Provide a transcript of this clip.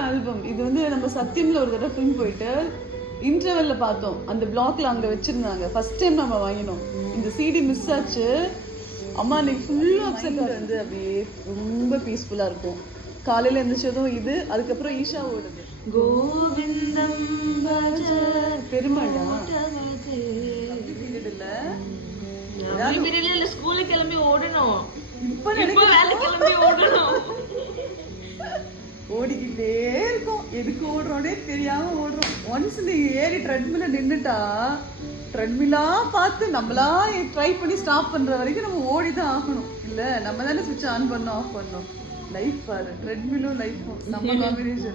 இதுதான் ஆல்பம். இது வந்து நம்ம சத்தியம்ல ஒரு தடவை ஃபிலிம் போயிட்டு இன்டர்வெல்ல பார்த்தோம். அந்த பிளாக்ல அங்க வச்சிருந்தாங்க. ஃபர்ஸ்ட் டைம் நம்ம வாங்கினோம். இந்த சிடி மிஸ் ஆச்சு. அம்மா நீங்க ஃபுல்லா அப்செட் வந்து அப்படியே ரொம்ப பீஸ்ஃபுல்லா இருக்கும். காலையில எந்திரிச்சதும் இது, அதுக்கப்புறம் ஈஷா ஓடுது. கோவிந்தம் பஜ பெருமாளா இல்ல ஸ்கூலுக்கு கிளம்பி ஓடணும். இப்ப வேலை கிளம்பி ஓடணும். ஓடிக்கிட்டே இருக்கும். எதுக்கு ஓடுறோன்னே தெரியாம ஓடுறோம். ஒன்ஸ் நீங்க ஏறி ட்ரெட்மில்ல நின்றுட்டா ட்ரெட்மில்லா பார்த்து நம்மளா ட்ரை பண்ணி ஸ்டாப் பண்ற வரைக்கும் நம்ம ஓடி தான் ஆகணும். இல்ல நம்ம தானே சுவிட்ச் ஆன் பண்ணோம் ஆஃப் பண்ணோம். லைஃப் பாரு, ட்ரெட்மில்லும் லைஃப்பும் நம்ம காம்பினேஷன்.